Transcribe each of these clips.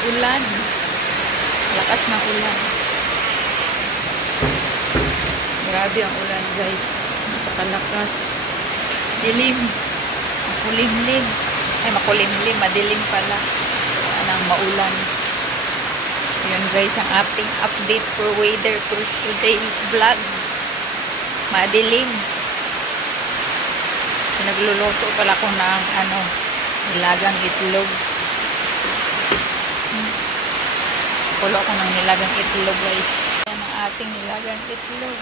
Ulan. Lakas ng ulan. Grabe ang ulan guys. Napakalakas. Dilim. Makulimlim. Ay makulimlim. Madilim pala. Anong maulan. So yun guys ang ating update for weather for today's vlog. Madilim. Pinagluluto pala ko ng nilagang itlog. Kulo ko ng nilagang itlog guys. Yan ang ating nilagang itlog.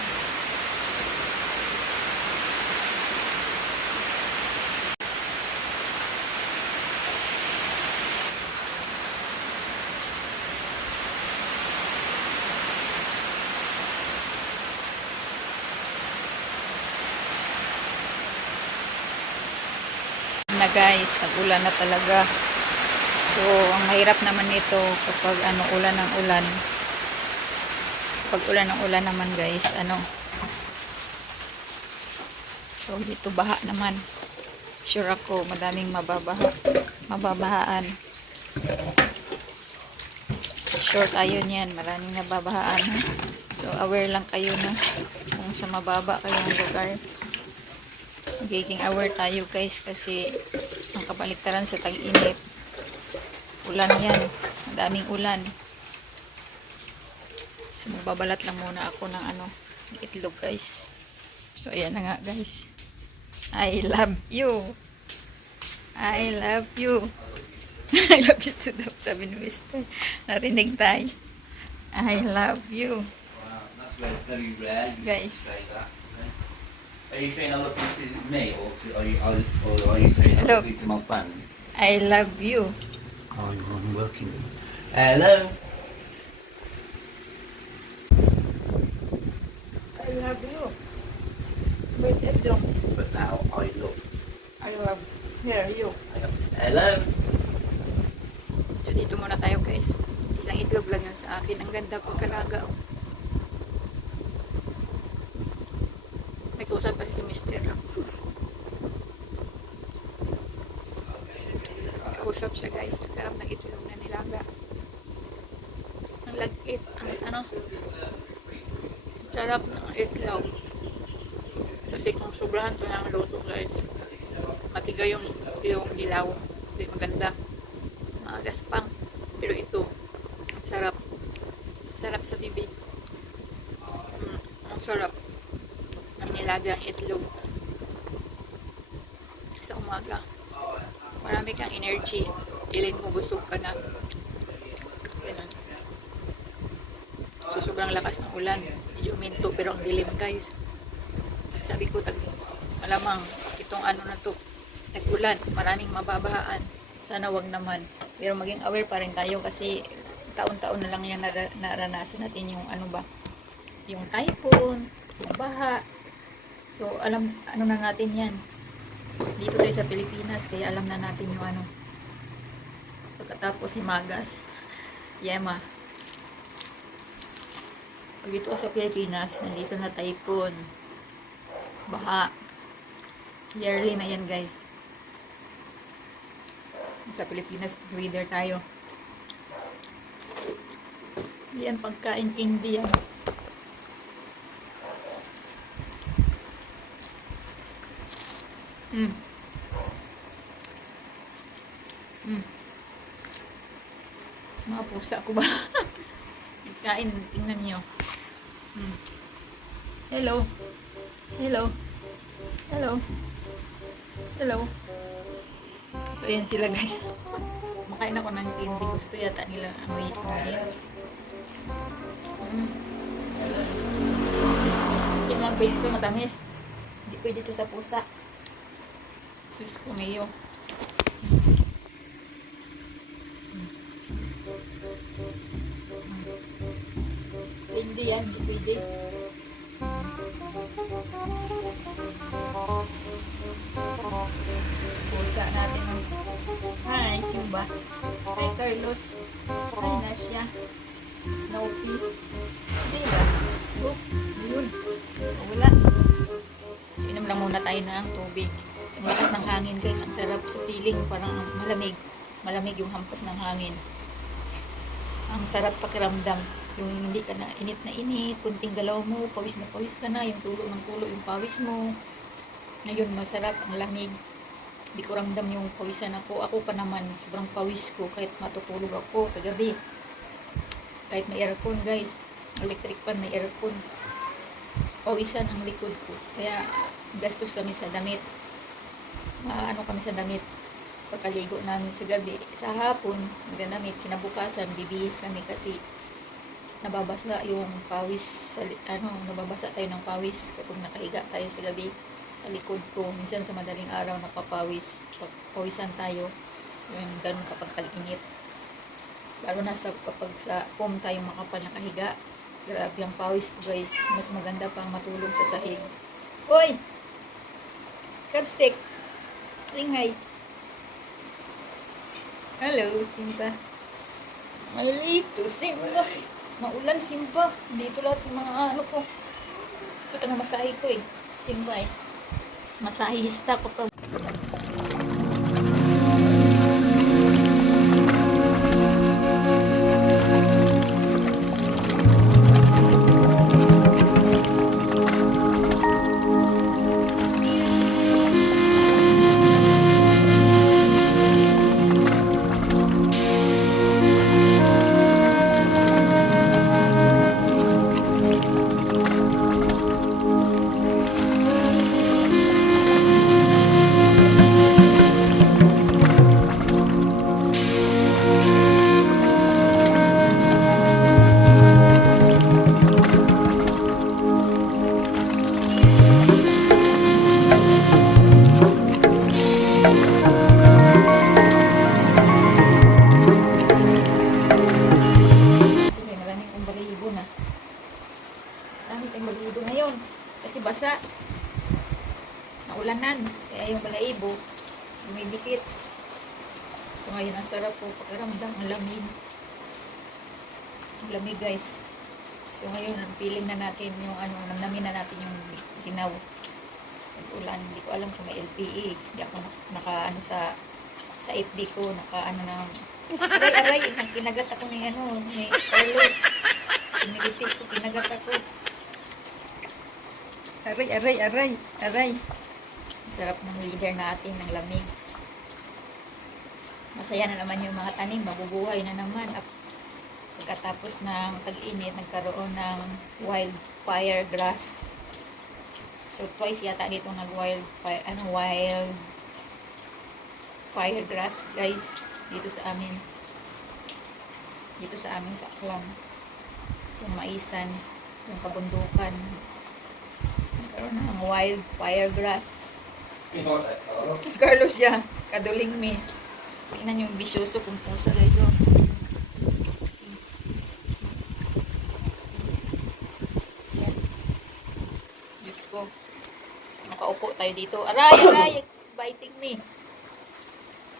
Na guys, tag-ulan na talaga. So, ang mahirap naman nito kapag ulan ng ulan. Kapag ulan ng ulan naman guys, so dito baha naman. Sure ako, madaming mababahaan. Sure tayo niyan, maraming nababahaan. So, aware lang kayo na kung sa mababa kayong lugar. Magiging aware tayo guys kasi ang kabaliktaran sa tag-init. Ulan yan. Madaming ulan. So, magbabalat lang muna ako ng itlog guys. So, ayan na nga guys. I love you. I love you. I love you too daw, sabi ni Mister. Narinig tayo. I love you. That's very rare. Guys. Say that. Are you saying I love you to me, or are you saying I love you to my family? I love you. I'm working. Hello. I love you. Wait, don't. But now I love. I love you. Hello. So, dito muna tayo guys. Isang itlog lang yun sa akin. Ang ganda pagkalaga. May kusap pa si Mister. Kusap siya guys. Ang sarap ng itlog na nilaga. Ang lagkit. Ang sarap ng itlog. Kasi kung sobrahan ito ng luto guys, matigay yung dilaw. Hindi maganda. Magaspang. Pero ito, ang sarap. Sarap sa bibig. Ang sarap ng nilagang itlog sa umaga. Marami kang energy. Feeling mo busog ka na. Ganun. So, sobrang lakas ng ulan. Medyo minto pero ang dilim guys. Sabi ko, malamang itong na to, tag-ulan, maraming mababahaan. Sana wag naman. Pero maging aware pa rin tayo kasi taon-taon na lang yan naranasan natin yung yung typhoon, yung baha. So, na natin yan. Dito tayo sa Pilipinas, kaya alam na natin yung Pagkatapos si Magas, Yema. Pag dito sa Pilipinas, nandito na typhoon, baha. Yearly na yan guys. Sa Pilipinas, weather tayo. Yan, pagkain candy yan. Mga pusa ko ba? Kain, tingnan nyo. Hello. Hello. Hello. Hello. So, yan sila guys. Makain ako ng candy. Gusto yata nila amoy. Hindi naman pwede ito matamis. Hindi pwede ito sa pusa. Diyos ko mayo. Hindi yan. Hindi pwede. Pusa natin. Hi, Simba. Hi, Carlos. Hi, Nasya. Snoopy. Hindi ba? Oh, yun. Wala. So, inom lang muna tayo ng tubig. So, ang lakas ng hangin guys. Ang sarap sa feeling. Parang malamig. Malamig yung hampas ng hangin. Ang sarap pakiramdam. Yung hindi ka na init, kunting galaw mo, pawis na pawis ka na, yung tulo ng tulo yung pawis mo. Ngayon, masarap, ang lamig. Hindi ko ramdam yung pawisan ako. Ako pa naman, sobrang pawis ko kahit matutulog ako sa gabi. Kahit may aircon, guys. Electric pan, may aircon. Pawisan ang likod ko. Kaya, gastos kami sa damit. Ano kami sa damit. Pagkaligo namin sa gabi. Sa hapon, nagdadamit. Kinabukasan, bibihis kami kasi nababasa yung pawis sa, nababasa tayo ng pawis kapag nakahiga tayo sa gabi sa likod ko. Minsan sa madaling araw napapawis, pawisan tayo. Yun, ganun kapag tag-init. Lalo na kapag sa foam tayo makapal nakahiga. Grabe ang pawis ko, guys. Mas maganda pang matulog sa sahig. Hoy! Crabstick! Ringay! Hello, Simba. Malito, Simba. Maulan, Simba. Dito lahat yung mga ano ko. Ito na masahe ko eh. Simba eh. Masahista ko to. Maraming kong balahibo na. Maraming kong balahibo ngayon. Kasi basa. Naulanan. Kaya yung balahibo, lumidikit. So ngayon ang sarap po pakiramdam. Ang lamig. Ang lamig, guys. So ngayon, ang feeling na natin yung namnamin na natin yung ginaw. Ulan. Hindi ko alam kung may LPE. Hindi ako sa FB ko. Aray, kinagat ako ni Carlos. Humility ko, kinagat ako. Aray. Sarap ng leader natin, ng lamig. Masaya na naman yung mga tanim, mabubuhay na naman. Pagkatapos ng tag-init, nagkaroon ng wildfire grass. So twice yata dito wildfire grass, guys, dito sa amin sa Aklan, yung maisan, yung kabundukan, nagkaroon ng wildfire grass. Tapos Carlos siya, kaduling me. Tingnan yung bisyoso kung pusa, guys. Oh. Yan. Diyos ko. Nakaupo tayo dito. Aray, biting me.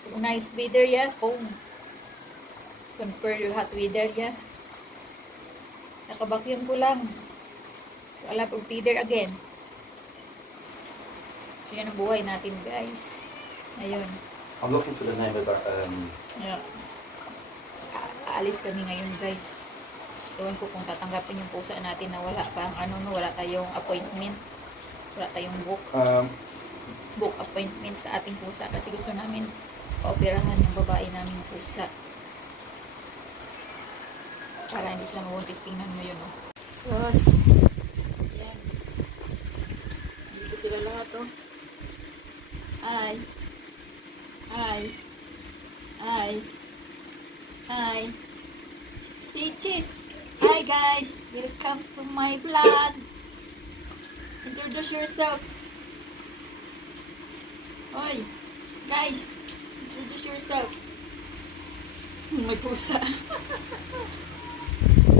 So, nice weather, yeah. Home. Compare your hot weather, yeah. Nakabakyum ko lang. So, alap of feeder again. So, yan ang buhay natin, guys. Ayun. I'm looking for the name of that. Yeah. Aalis kami ngayon, guys. Ewan ko kung tatanggapin yung pusa natin na wala pang wala tayong appointment. Wala tayong book appointment sa ating pusa kasi gusto namin paoperahan yung babae naming pusa. Para hindi sila mabuntis. Tingnan mo yun, oh. Sus. Yan. Dito sila lahat, oh. Hi. Say cheese. Hi, guys. Welcome to my vlog. Introduce yourself. Hoy, guys. Introduce yourself. May pusa.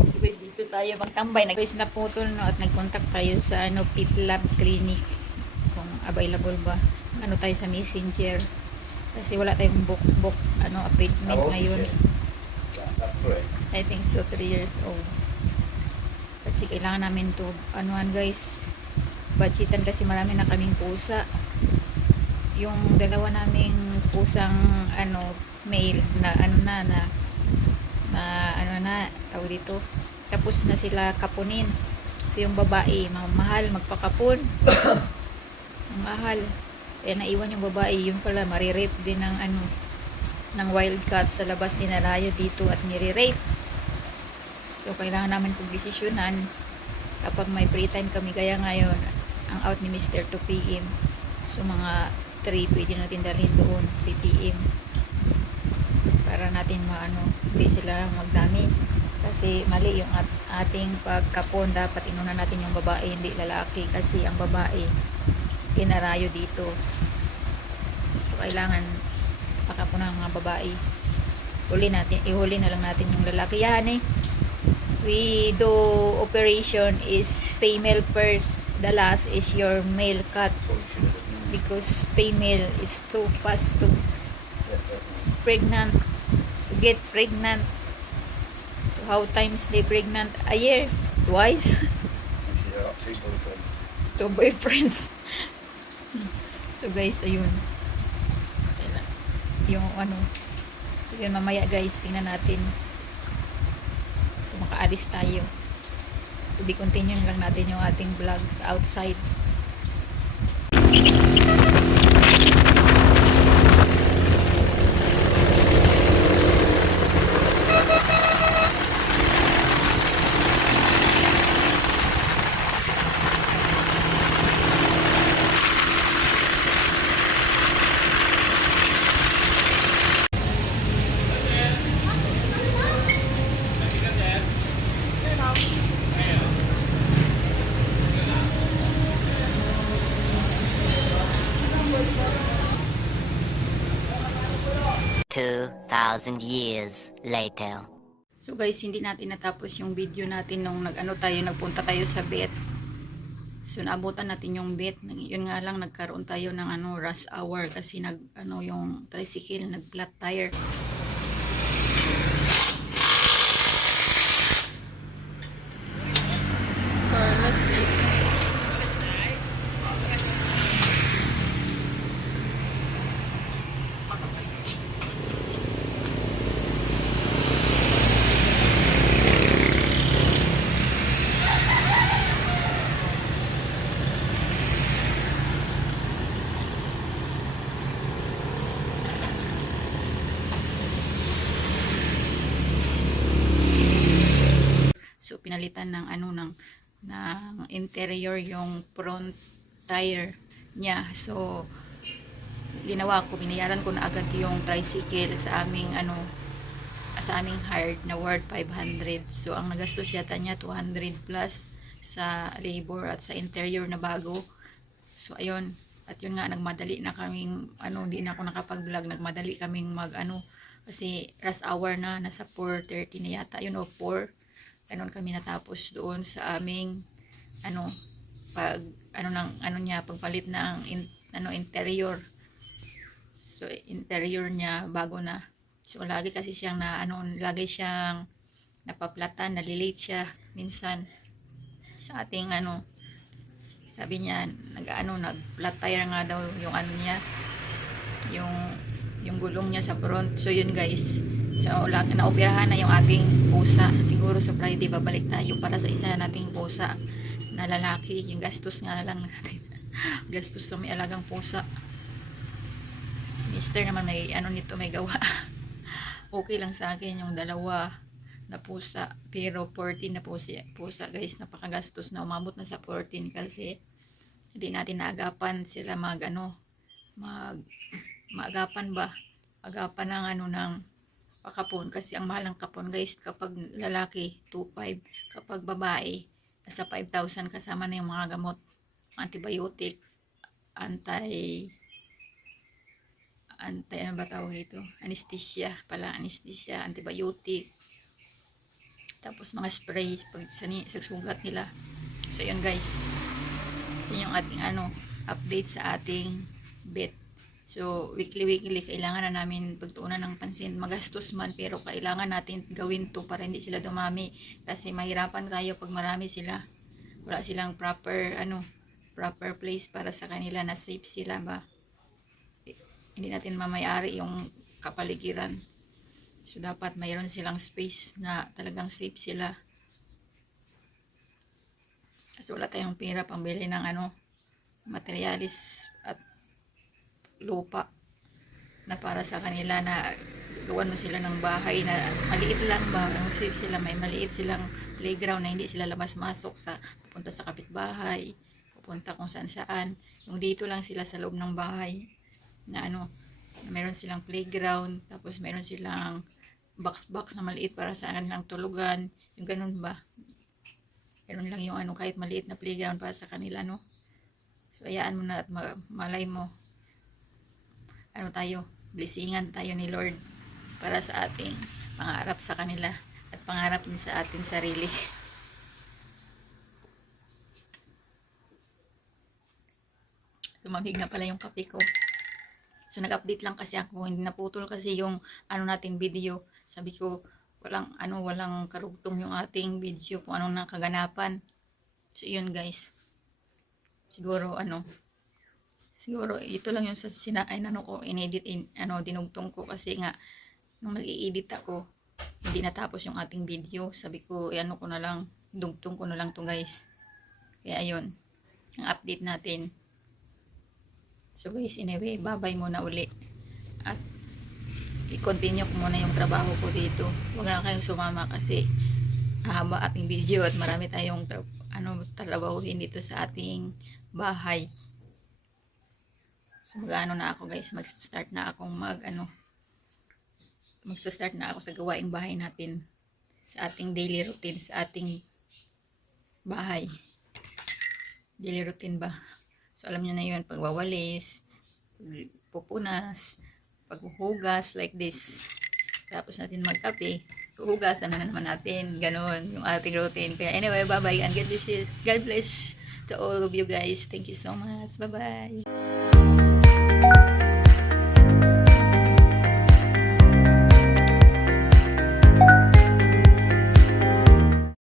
So guys, dito tayo magtambay. Guys, naputol at nag-contact tayo sa Pit Lab Clinic. Kung available ba. Tayo sa Messenger. Kasi wala tayong book appointment ngayon. That's correct. I think so, 3 years old. Kasi kailangan namin to, guys. Budgetan kasi marami na kaming pusa. Yung dalawa naming pusang, male, na na tawag dito, tapos na sila kapunin. So yung babae, mahal magpakapon. Mahal. Kaya naiwan yung babae, yun pala marirape din ng ano, ng wildcat sa labas, dinalayo dito at nire-rape. So kailangan namin pagdesisyonan kapag may free time kami, kaya ngayon ang out ni Mr. 2 PM. So mga 3 pwede natin dalhin doon 3 PM para natin maano, hindi sila magdami kasi mali yung ating pagkapon. Dapat inuna natin yung babae, hindi lalaki, kasi ang babae inarayo dito. So kailangan pakapon ng mga babae. Ihuli na lang natin yung lalaki. Yan eh, we do operation is female first, the last is your male cat, because female is too fast to get pregnant. So how times they pregnant a year? Twice. Two boyfriends. So guys, ayun yung ano. So yun, mamaya guys, tingnan natin kung makaalis tayo. To be continuing lang natin yung ating vlog sa outside. Thousand years later. So guys, hindi natin natapos yung video natin nung nagpunta tayo sa vet. So naabutan natin yung vet. Yun nga lang, nagkaroon tayo ng rush hour kasi yung tricycle nag flat tire. So pinalitan ng ng interior yung front tire niya. So ginawa ko, binayaran ko na agad yung tricycle sa aming hired na worth 500. So ang nagastos yata niya 200 plus sa labor at sa interior na bago. So ayun, at yun nga, nagmadali na kaming hindi na ako nakapag-vlog, nagmadali kaming kasi rush hour na, nasa 4:30 na yata yun, o 4. Ganon kami natapos doon sa aming pagpalit ng interior. So interior niya bago na. So lagi kasi siyang lagi siyang napaplatan, nalilate siya minsan sa ating sabi niya nag tire nga daw yung niya, yung gulong niya sa front. So yun guys, so naoperahan na yung ating pusa. Siguro sa Friday babalik tayo para sa isa nating pusa na lalaki. Yung gastos nga lang natin gastos sa may alagang pusa. Si Mister naman may nito, may gawa. Okay lang sa akin yung dalawa na pusa, pero 14 na pusa guys, napakagastos na, umabot na sa 14 kasi hindi natin naagapan sila agapan ng ng pakapon, kasi ang mahal ng kapon guys kapag lalaki 2,500, kapag babae nasa 5,000 kasama na yung mga gamot, antibiotic, anti ano ba tawag ito, anesthesia, antibiotic, tapos mga spray pag sa sugat nila. So yun guys, so yung ating update sa ating vet. So weekly kailangan na namin pagtuunan ng pansin. Magastos man, pero kailangan natin gawin to para hindi sila dumami, kasi mahirapan tayo pag marami sila, wala silang proper place para sa kanila, na safe sila ba, hindi natin mamayari yung kapaligiran. So, dapat mayroon silang space na talagang safe sila. Kasi wala tayong pera pambili ng materialis at lupa na para sa kanila na gawan mo sila ng bahay na maliit lang ba, safe sila, may maliit silang playground na hindi sila labas-masok sa pupunta sa kapitbahay, pupunta kung saan-saan. Yung dito lang sila sa loob ng bahay na na meron silang playground, tapos meron silang box na maliit para sa kanilang tulugan, yung ganun ba. Ganun lang yung kahit maliit na playground para sa kanila, no. So ayaan mo na at malay mo tayo, blessingan tayo ni Lord para sa ating pangarap sa kanila at pangarap din sa ating sarili. Lumamig na pala yung kape ko. So nag-update lang kasi ako, hindi naputol kasi yung nating video. Sabi ko walang karugtong yung ating video kung anong nakaganapan. So yun guys. Siguro ito lang yung inedit dinugtong ko kasi nga nung nag-i-edit ako hindi natapos yung ating video. Sabi ko ko na lang, dugtong ko na lang to guys. Kaya ayun, ang update natin. So guys, anyway, bye-bye muna uli. At i-continue ko muna yung trabaho ko dito. Huwag na kayong sumama kasi haba ating video at marami tayong trabahuhin dito sa ating bahay. So mag-ano na ako guys, mag-start na ako sa gawaing bahay natin, sa ating daily routine, sa ating bahay. Daily routine ba? So alam niyo na yun, pagwawalis, pupunas, paghuhugas, like this. Tapos natin magkape, huhugasan na naman natin, ganun yung ating routine. Kaya anyway, bye-bye and God bless to all of you guys. Thank you so much. Bye-bye.